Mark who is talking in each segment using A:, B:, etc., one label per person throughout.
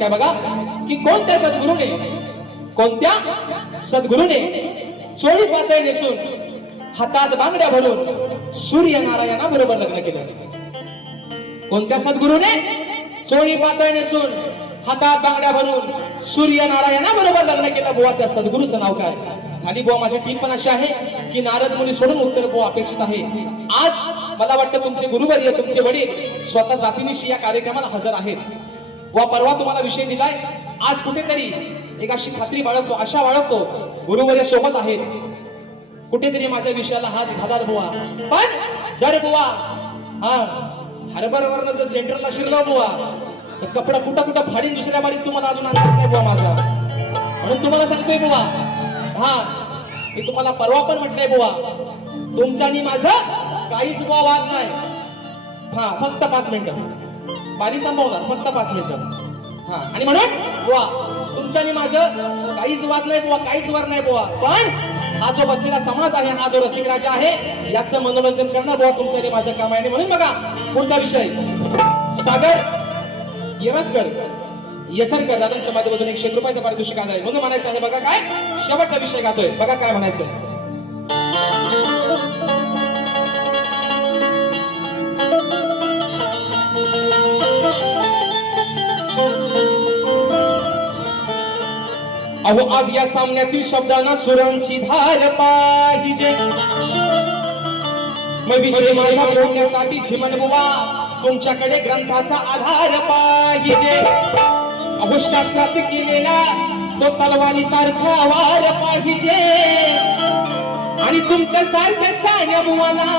A: काय बघा की कोणत्या सद्गुरूने कोणत्या सद्गुरूने चोळी पातळ नेसून हातात बांगड्या भरून सूर्यनारायणा बरोबर लग्न केलं? कोणत्या सद्गुरूने चोळी पातळ नेसून हातात बांगड्या भरून सूर्यनारायणा बरोबर लग्न केलं? बुवा त्या सद्गुरूचं नाव काय? खाली बुवा माझी टीम पण अशी आहे की नारद मुली सोडून उत्तर बुवा अपेक्षित आहे. आज मला वाटतं तुमचे गुरुवर्य तुमचे वडील स्वतः जातीनिशी या कार्यक्रमाला हजर आहेत. वा परवा तुम्हाला विषय दिलाय. आज कुठेतरी एक अशी खात्री बाळगतो आशा बाळगतो गुरुवर्य सोबत आहेत. कुठेतरी माझ्या विषयाला हात घालार बुवा. पण जर बुवा हा हरभरवरनं जर सेंटरला शिरला बुवा तर कपडा कुठं कुठं फाडीन दुसऱ्या बारीत तुम्हाला अजून आणत नाही बुवा माझा. म्हणून तुम्हाला सांगतोय बुवा हा मी तुम्हाला परवा पण म्हटलंय बुवा तुमचा आणि माझं काहीच बुवा वाद नाही. हा फक्त पाच मिनिटं. पाणी संपवणार फक्त पाच मिनिटं हा. आणि म्हणून बुवा तुमचं आणि माझं काहीच वाद नाही बुवा काहीच वर नाही बुवा. पण हा जो बसलेला समाज आहे हा जो रसिक राजा आहे याचं मनोरंजन करणं बुवा तुमचं आणि माझं काम आहे. म्हणून बघा पुढचा विषय. सागर येरसकर येसरकर दादांच्या माध्यमातून एकशे रुपयाचा पारितोषिक आधार आहे. म्हणून म्हणायचं आहे बघा काय? शेवटचा विषय गातोय. बघा काय म्हणायचं अहो आज या सामन्यातील शब्दांना सुरांची धार पाहिजे. बोलण्यासाठी झिमन बुवा तुमच्याकडे ग्रंथाचा आधार पाहिजे. अहो शास्त्रात केलेला तो तलवारी सारखा वार पाहिजे. आणि तुमच्या सारख्या शाण्या बुवाना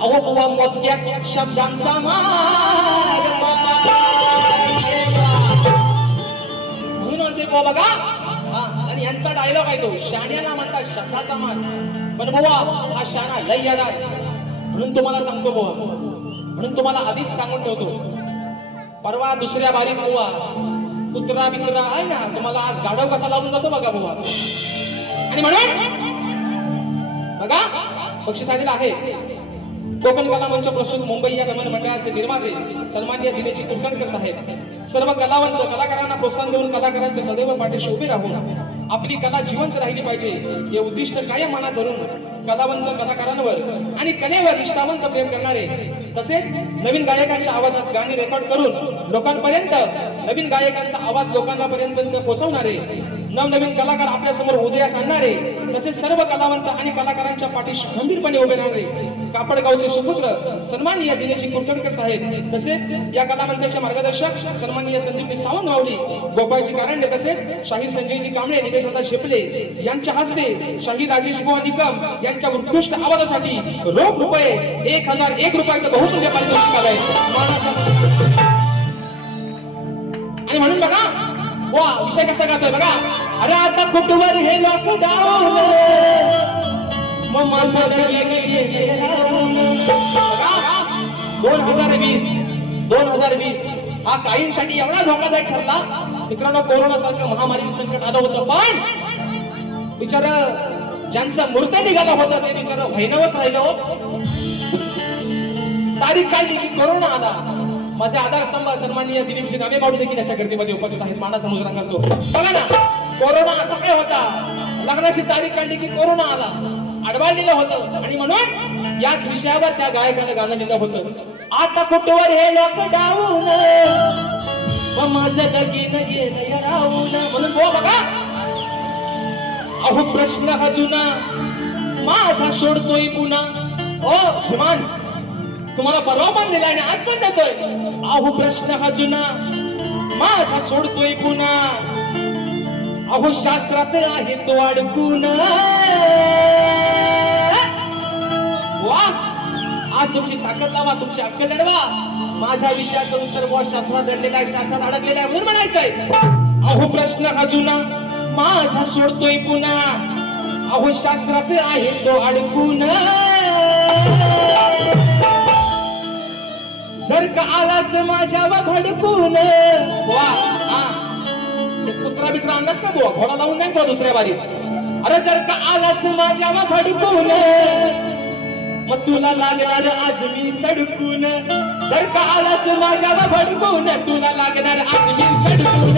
A: अहो बुवा मोजक्या शब्दांचा मार पाहिजे. म्हणून बुवा बघा यांचा डायलॉग आहे तो शाण्याला म्हणतात शब्दाचा मान. पण बुवा हा शाणा लय याडा म्हणून तुम्हाला सांगतो बुवा. म्हणून तुम्हाला आधीच सांगून ठेवतो. परवा दुसऱ्या बारीत बुवा कुत्रा बित्रा आहे ना तुम्हाला आज गाडव कसा लावून जातो बघा बुवा. आणि म्हणून बघा पक्षी आहे. कोकण कला मंच प्रस्तुत मुंबई या नमन मंडळाचे निर्माते सन्मान्य दिनेशी कुलकर्णकर साहेब. सर्व कलावंत कलाकारांना प्रोत्साहन देऊन कलाकारांच्या सदैव पाठीशी उभे राहून आपली कला जिवंत राहिली पाहिजे. हे उद्दिष्ट कायम मनात धरून कलावंत कलाकारांवर आणि कलेवर निष्ठावंत प्रेम करणारे तसेच नवीन गायकांच्या आवाजात गाणी रेकॉर्ड करून लोकांपर्यंत नवीन गायकांचा आवाज लोकांना पर्यंत पोहोचवणारे नवनवीन कलाकार आपल्यासमोर उदयास आणणारे तसेच सर्व कलावंत आणि कलाकारांच्या पाठीशी खंबीरपणे उभे राहणारे कापडगावचे सुपुत्र सन्माननीय दिनेश कुलकर्णकर साहेब तसेच या कलामंचाचे मार्गदर्शक सन्माननीय संदीपजी सावंत माऊली गोपाळजी कारंडे तसेच शाहीर संजयजी कांबळे निलेश शेपले यांच्या हस्ते शाहीर राजेश बुवा निकम यांच्या उत्कृष्ट आवाजासाठी रोख रुपये एक हजार एक रुपयाचं बहुमूल्य पारितोषिक आलंय आणि म्हणून बघा वा विषय कसा करतोय बघा अरे आता कुटुंबर हे लॉकडाऊन दोन हजार वीस दोन हजार वीस हा काहींसाठी एवढा धोकादायक ठरला मित्रांनो कोरोना सारखं महामारी संकट आलं होतं पण बिचार ज्यांचा मूर्त निघाला होता ते बिचार भैनवत राहिलं तारीख काढली की कोरोना आला माझे आधारस्तंभ सन्माननीय दिलीपजी नामे मावडी देखील याच्या गर्दीमध्ये उपस्थित आहेत. मानाचा मुजरा करतो बघा ना कोरोना असा काय होता? लग्नाची तारीख काढली की कोरोना आला. अडवाळलेलं होतं. आणि म्हणून याच विषयावर त्या गायकानं गाणं लिहिलं होतं. आता कुठवर हे लॉकडाऊन व माझं लगीन गेलं राहून. म्हणून बुवा बघा. अहो प्रश्न अजून. माझा सोडतोय पुन्हा. ओ श्रीमान. तुम्हाला परवा पण दिला आणि आज पण देतोय. अहो प्रश्न हा जुना. माझा सोडतोय पुन्हा. अहो शास्त्रात आहे तो अडकून. वा. आज तुमची ताकद लावा तुमची अक्कल लढवा. माझ्या विषयाचं उत्तर बॉ शास्त्रात दडलेला आहे शास्त्रात अडकलेलं आहे म्हणून म्हणायचंय. अहो प्रश्न हा जुना. माझा सोडतोय पुन्हा. अहो शास्त्रात आहे तो अडकून. जर का आलास माझ्यावर भडकून वा कुत्रा बित्रा आणलास ना बुवा घोडा लावून नाही तुला दुसऱ्या बारी अरे जर का आलास माझ्यावर भडकून मग तुला लागणार आज मी सडकून. जर का आलास माझ्यावर भडकून तुला लागणार आज मी सडकून.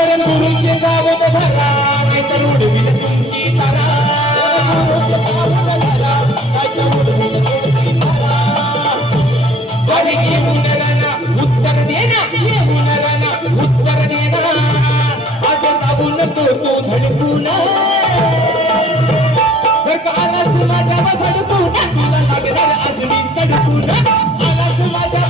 A: शरण गुरुचे गावत धरा नाहीतर तुमची तारा. उत्तर देना उत्तर देना. आज जाऊन तो तो धडकून आलास माझ्या तुला लागणार आज मी सडकून आलास माझ्या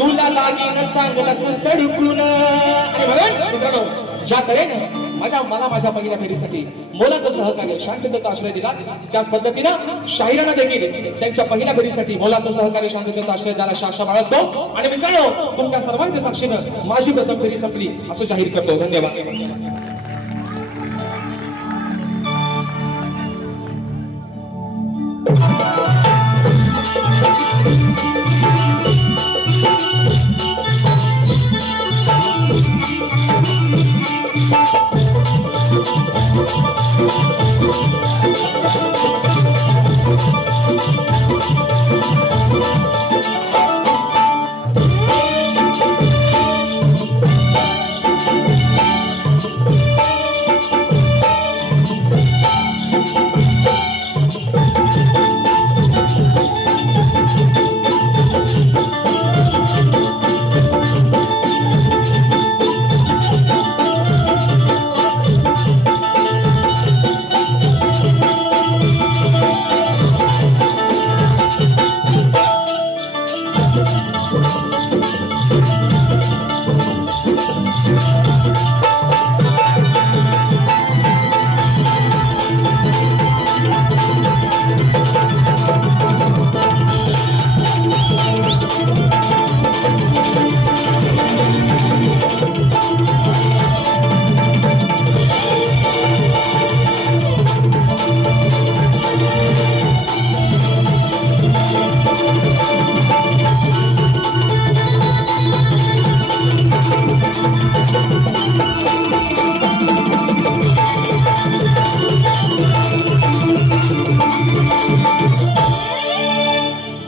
A: तुला लागेल चांगलंच सडकून. आणि बघा मित्रांनो ज्या तऱ्हेने माझ्या मला माझ्या पहिल्या फेरीसाठी मोलाचं सहकार्य शांततेचा आश्रय दिला त्याच पद्धतीनं शाहिरांना देखील त्यांच्या पहिल्या फेरीसाठी मोलाचं सहकार्य शांततेचा आश्रय द्यायला अशी बाळगतो. आणि मित्रांनो तुमच्या सर्वांच्या साक्षीनं माझी प्रथम फेरी संपली असं जाहीर करतो. धन्यवाद.